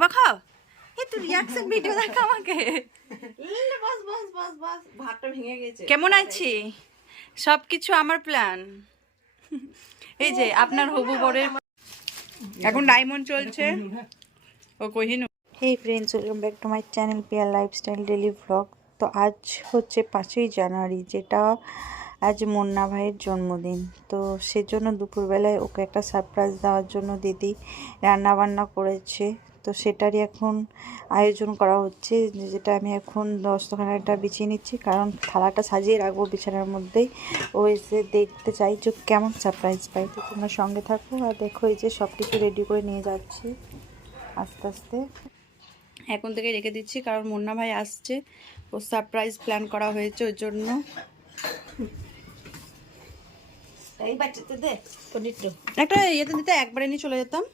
অবাক হও এই তুই রিয়াকশন ভিডিও দেখ আমাকে। বাস বাস বাস বাস। ভাতটা ভেঙে গেছে। কেমন আছি? সব কিছু আমার প্ল্যান এই যে আপনার হবু বরের এখন ডায়মন্ড চলছে। ও কহিনু hey friends welcome back to my channel peer lifestyle daily vlog তো আজ হচ্ছে পাঁচই জানুয়ারি যেটা আজ মুন্না ভাইয়ের জন্মদিন। তো সেজন্য দুপুরবেলায় ওকে একটা সারপ্রাইজ দেওয়ার জন্য দিদি রান্না বান্না করেছে। তো সেটারই এখন আয়োজন করা হচ্ছে যেটা আমি এখন দস্তখানাটা বিছিয়ে নিচ্ছি। কারণ থালাটা সাজিয়ে রাখব বিছানার মধ্যেই। ও এসে দেখতে চাই যে কেমন সারপ্রাইজ পাই তো তোমরা সঙ্গে থাকো আর দেখো এই যে সব কিছু রেডি করে নিয়ে যাচ্ছি আস্তে আস্তে। এখন থেকে রেখে দিচ্ছি কারণ মুন্না ভাই আসছে। ও সারপ্রাইজ প্ল্যান করা হয়েছে ওর জন্য। একটা ইয়েতে দিতে একবারে নিয়ে চলে যেতাম।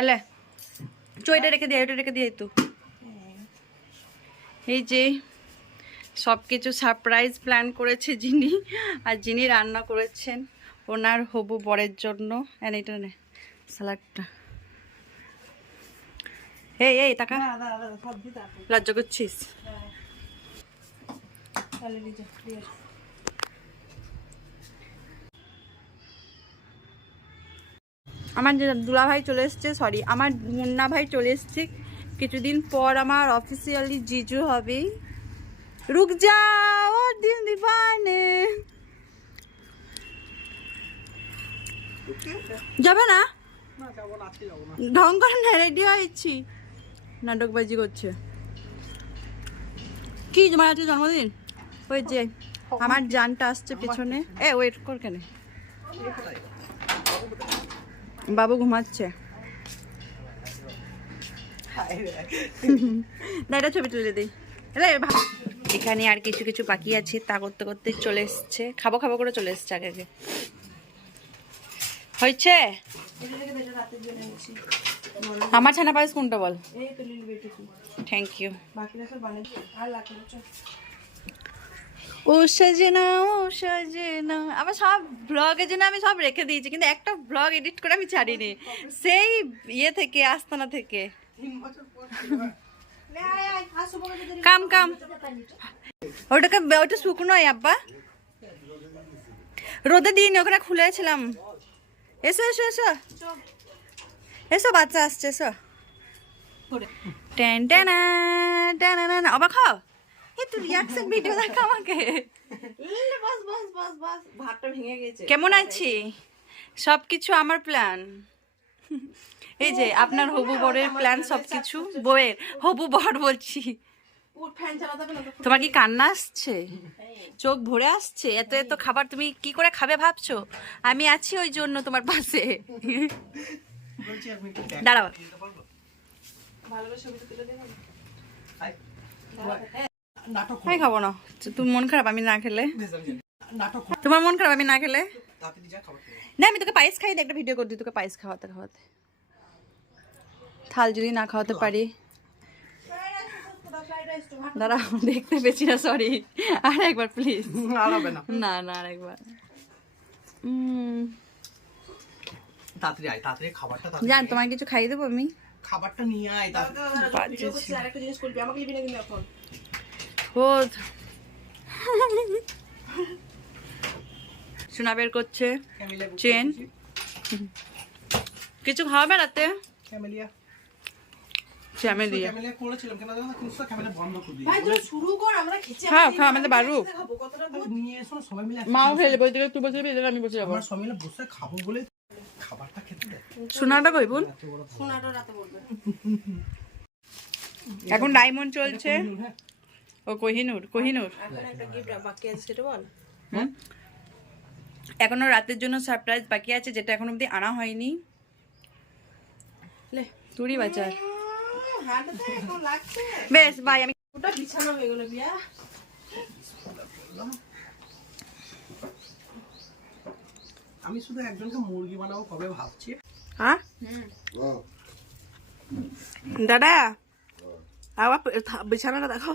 এলে। চো এটা রেখে দিয়ে এটা রেখে দিয়ে তো এই যে সব কিছু সারপ্রাইজ প্ল্যান করেছে যিনি আর যিনি রান্না করেছেন ওনার হবু বরের জন্য। এনে এটা নে স্যালাডটা এই এই টাকা লজ্জা করছিস? আমার দুলা ভাই চলে এসছে সরি আমার মুন্না ভাই চলে এসছে। কিছুদিন পর আমার অফিসিয়ালি জিজু হবে। রুক যাও দিন দিবানে। যাবে না? ঢং করে না রেডি হয়েছি। নাটকবাজি করছে। কি তোমার আজকে জন্মদিন? ওই যে আমার জানটা আসছে পেছনে। এ ওয়েট কর কেন। বাবু ঘুমাচ্ছে। এটা ছবি তুলে দিই। এখানে আর কিছু কিছু বাকি আছে তা করতে করতে চলে এসছে। খাব খাব করে চলে এসছে আগে আগে। হয়েছে? আমার ছানা পায়েস কোনটা বল? থ্যাংক ইউ বাকিটা সব বানিয়ে আর লাগবে। ও সজনা ও সজনা আমার সব ব্লগের জন্য আমি সব রেখে দিয়েছি কিন্তু একটা ব্লগ এডিট করে আমি ছাড়িনি সেই ইয়ে থেকে আস্তানা থেকে। কাম কাম ওটাকে ওটা শুকনো আব্বা রোদে দিন ওখানে খুলেছিলাম এসো এসো এসো এসো বাচ্চা আসছে এসো টেন টেনা টেনা অবাক হও তুই রিয়াকশন ভিডিও দেখ আমাকে। বাস বাস বাস বাস। ভাতটা ভেঙে গেছে। কেমন আছি? সব কিছু আমার প্ল্যান এই যে আপনার হবু বরের প্ল্যান সব কিছু বউয়ের হবু বর বলছি। তোমার কি কান্না আসছে? চোখ ভরে আসছে? এত এত খাবার তুমি কি করে খাবে ভাবছ? আমি আছি ওই জন্য তোমার পাশে। দাঁড়াও। ভালো আমি খাব না তুমি মন খারাপ আমি না খেলে তোমার মন খারাপ আমি না খেলে না আমি তোকে পায়েস খাই একটা ভিডিও করে দিই তোকে পায়েস খাওয়াতে খাওয়াতে থাল যদি না খাওয়াতে পারি দাঁড়াও দেখতে পেয়েছি না সরি আর একবার প্লিজ না না আর একবার তাড়াতাড়ি আয় তাড়াতাড়ি খাবারটা জান তোমার কিছু খাইয়ে দেবো আমি খাবারটা নিয়ে আয় তাড়াতাড়ি দাঁড়া, ভিডিও করছি, আর একটা জিনিস করবি আমাকে দিবি না কিন্তু এখন ও শোনা বের করছে। ক্যামেলিয়া চেন। কিছু খাওয়াবে রাতে? ক্যামেলিয়া। কই বোন এখন ডায়মন্ড চলছে। ও কোহিনুর কোহিনুর। এখন একটা গিফট বাকি আছে সেটা বল। হুম? এখনও রাতের জন্য সারপ্রাইজ বাকি আছে যেটা এখন অবধি আনা হয়নি। লে তুড়ি বাজার। বেশ বাই আমি ওটা বিছানা হয়ে গেল বিয়া। আমি শুধু একজনকে মুরগি বানাবো কবে ভাবছি। হ্যাঁ দাদা আবার বিছানাটা দেখো।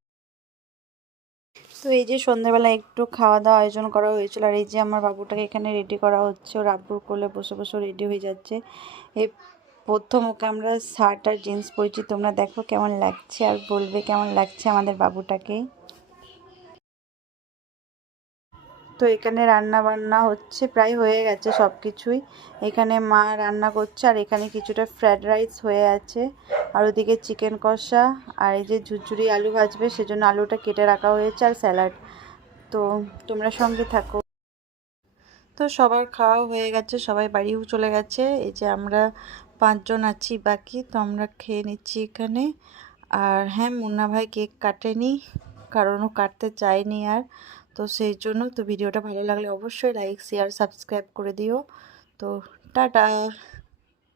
তো এই যে সন্ধ্যাবেলা একটু খাওয়া দাওয়া আয়োজন করা হয়েছিল, আর এই যে আমার বাবুটাকে এখানে রেডি করা হচ্ছে, ওর আব্বুর কোলে বসে বসে রেডি হয়ে যাচ্ছে। এ প্রথম ওকে আমরা শার্ট আর জিন্স পরেছি, তোমরা দেখো কেমন লাগছে আর বলবে কেমন লাগছে আমাদের বাবুটাকে। তো এখানে রান্না বান্না হচ্ছে, প্রায় হয়ে গেছে সব কিছুই এখানে মা রান্না করছে আর এখানে কিছুটা ফ্রায়েড রাইস হয়ে আছে। আর ওদিকে চিকেন কষা আর এই যে ঝুরঝুরি আলু ভাজবে, সেজন্য আলুটা কেটে রাখা হয়েছে আর স্যালাড তো তোমরা সঙ্গে থাকো। তো সবার খাওয়া হয়ে গেছে, সবাই বাড়িও চলে গেছে। এই যে আমরা পাঁচজন আছি বাকি, তো আমরা খেয়ে নিচ্ছি এখানে। আর হ্যাঁ মুন্না ভাই কেক কাটেনি, কারণ ও কাটতে চায়নি আর। তো সেই জন্য তো ভিডিওটা ভালো লাগলে অবশ্যই লাইক শেয়ার সাবস্ক্রাইব করে দিও। তো টাটা।